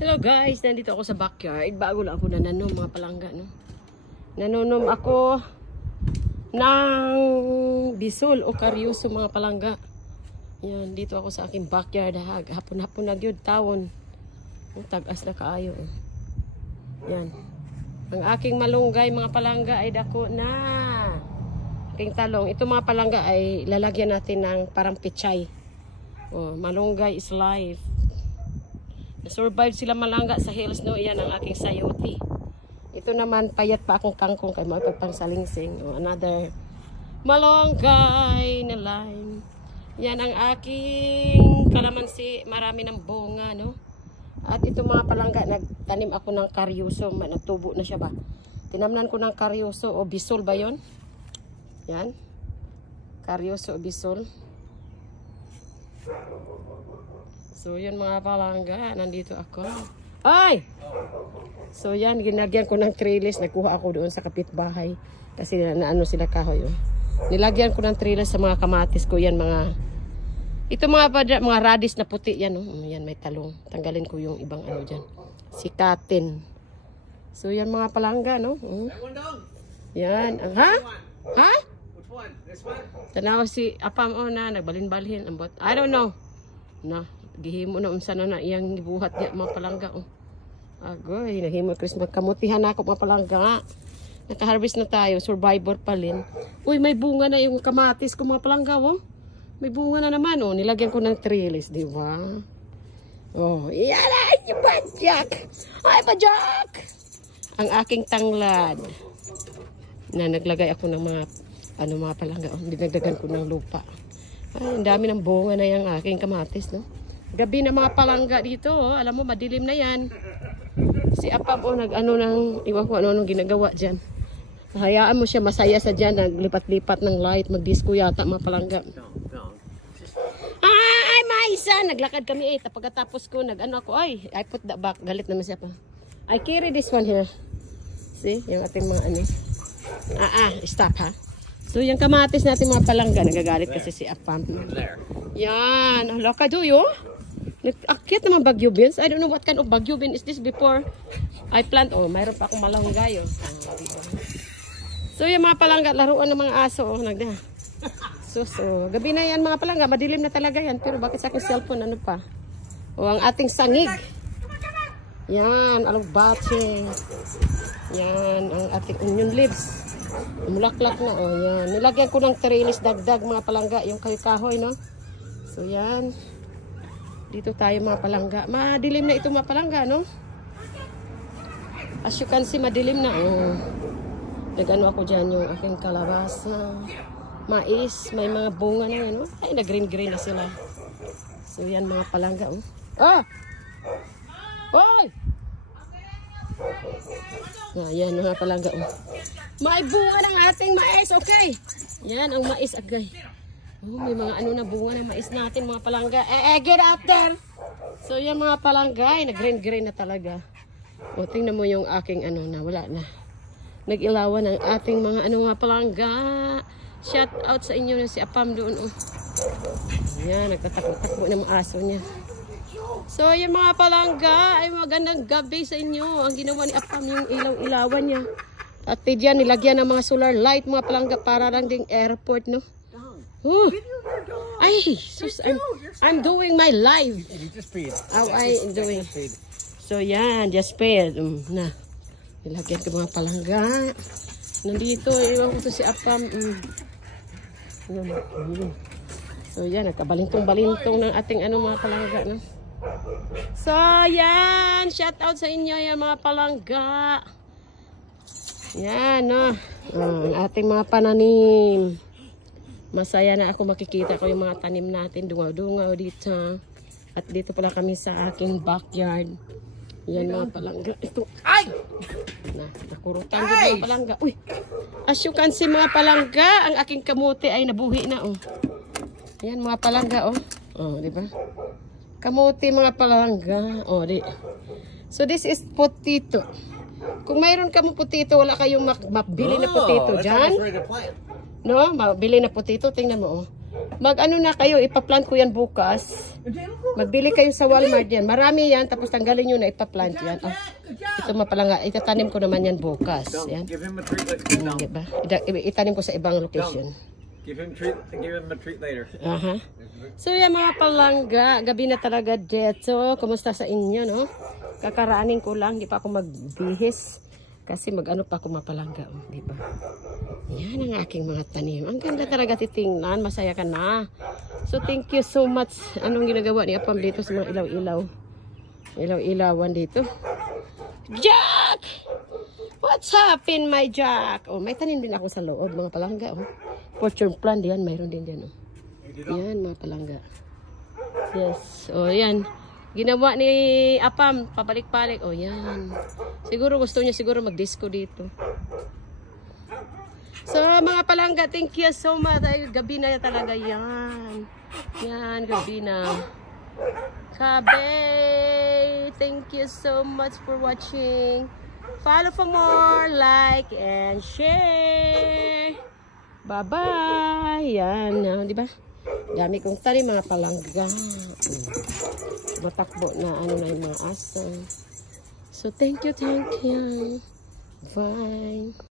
Hello guys, nandito ako sa backyard. Bago lang ako nananom mga palangga, no? Nanonom ako ng bisol o karyuso mga palangga. Yan, dito ako sa aking backyard. Hapon-hapon na gyud tawon. Tag-as na kaayo. Yan. Ang aking malunggay mga palangga ay dako na. Aking talong. Ito mga palangga ay lalagyan natin ng parang pichay. Oh, malunggay is life. Survive sila malangga sa hills, no? Iyan ang aking sayote. Ito naman, payat pa akong kangkong kay mga pagpangsalingsing. O, another malunggay na lime. Yan ang aking kalamansi. Marami ng bunga, no? At ito mga palangga, nagtanim ako ng karyuso. Nagtubo na siya ba? Tinamnan ko ng karyuso o bisol ba yon? Yan. Karyuso o bisol. So, yun mga palangga. Nandito ako. Ay! So, yan. Ginagyan ko ng trellis. Nagkuha ako doon sa kapitbahay. Kasi naano sila kahoy. Oh. Nilagyan ko ng trellis sa mga kamatis ko. Yan mga... Ito mga radish na puti. Yan. Oh. Yan may talong. Tanggalin ko yung ibang ano dyan. Sikatin. So, yan mga palangga. No? Yan. Ha? Ha? Tanaw si Apam o na. Nagbalin-balhin. I don't know. Na. Gihimo na unsa na iyang gibuhat niya mga palangga. Oh. Agoy, nahimo Christmas. Kamutihan ako mga palangga. Naka-harvest na tayo. Survivor pa rin. Uy, may bunga na yung kamatis ko mga palangga. Oh. May bunga na naman. Oh. Nilagyan ko ng trellis, di ba? Oh, yan ay yung badyak. Ay, badyak! Ang aking tanglad. Na naglagay ako ng mga mga palangga. Oh. Dinagdagan ko ng lupa. Ay, ang dami ng bunga na yung aking kamatis, no? Gabi na mga palangga dito, oh. Alam mo, madilim na yan. Si Apam, oh, nag-ano ng, iwan ko ano ginagawa dyan. Hayaan mo siya, masaya sa dyan, naglipat-lipat ng light, mag-disco yata mga palangga. Ay, maisa! Naglakad kami pagkatapos ko, nag-ano ako, ay, I put that back, galit naman siya pa. I carry this one here. See, yung ating mga ano. Stop ha. So, yung kamatis natin mga palangga, nagagalit kasi si Apam. Yan, loka do yo. Nag-akyat naman bagyo beans. I don't know what kind of bagyo beans is this before I plant. Oh, mayroon pa akong malunggay. Oh. So, yung mga palangga, laruan ng mga aso. Oh, so, gabi na yan mga palangga. Madilim na talaga yan. Pero bakit sa aking cellphone, ano pa? O, ang ating sangig. Yan, alugbate. Yan, ang ating onion leaves. Mulaklak na. Oh, yan. Nilagyan ko ng trellis dagdag mga palangga. Yung kahoy, no? So, yan. Dito tayo mga palangga. Madilim na ito mga palangga, no? As you can see, madilim na. Oh. Nag-ano ako dyan yung aking kalabasa. Mais. May mga bunga na yan, no? Ay, nag-green-green na sila. So, yan mga palangga, oh. Ah! Hoy! Yan mga palangga, oh. May bunga ng ating mais, okay? Yan, ang mais, agay. Oh, may mga ano na bunga ng mais natin, mga palangga. Get out there! So, yan mga palangga, nag-green-green na talaga. O, tingnan mo yung aking ano na, wala na. Nag-ilawan ang ating mga mga palangga. Shout out sa inyo na si Apam doon, oh. Yan, nagtatakbo-takbo ng mga aso niya. So, yung mga palangga, ay magandang gabi sa inyo. Ang ginawa ni Apam, yung ilaw-ilawan niya. At diyan, nilagyan ng mga solar light, mga palangga, para lang ding airport, no? Oh. Ay, sus, I'm doing my live. How I doing? So, yan, just paid. Na, nilagyan ko mga palangga. Nandito, iwan ko to si Apam. So, yan, nagkabalintong-balintong ng ating mga palangga, no? So, yan, shout out sa inyo, yan mga palangga. Yan, no? Ang ating mga pananim. Masaya na ako makikita ko yung mga tanim natin. Dungaw-dungaw dito. At dito pala kami sa aking backyard. Yan mga palangga. Ito. Ay! Nakurutan din mga palangga. Uy! As you can see mga palangga, ang aking kamote ay nabuhi na. Oh. Yan mga palangga. Oh, oh, di ba? Kamote mga palangga. Oh, di. So this is potato. Kung mayroon ka mo potato, wala kayong mabili na potato dyan. No, mabili na potato. Tingnan mo, oh. Mag-ano na kayo, ipaplant ko yan bukas. Magbili kayo sa Walmart yan. Marami yan, tapos tanggalin nyo na ipaplant yan. Oh, ito mapalanga, itatanim ko naman yan bukas. Yan. Diba? Itanim ko sa ibang location. Give him a treat later. So yan mga palangga, gabi na talaga dito. Kumusta sa inyo, no? Kakaraanin ko lang, di pa ako magbihis. Kasi mag-ano pa ako mapalangga, di ba? Yan ang aking mga tanim. Ang ganda talaga titingnan, masaya ka na. So thank you so much. Anong ginagawa ni Apam dito sa mga ilaw-ilaw? Ilaw-ilawan dito. Jack! What's happened, my Jack? Oh, may tanim din ako sa loob, mga palangga, oh. Fortune plant, yan, mayroon din dyan, oh. Yan, mga palangga. Yes, oh, yan. Ginawa ni Apam, pabalik-balik. Oh, yan. Siguro gusto niya siguro mag-disco dito. So, mga palangga, thank you so much. Ay, gabi na talaga yan. Yan, gabi na. Kabe, thank you so much for watching. Follow for more, like, and share. Bye-bye. Yan, di ba? Dami kong tanim, mga palangga. Matakbo na ano na yung mga asa. So, thank you. Bye.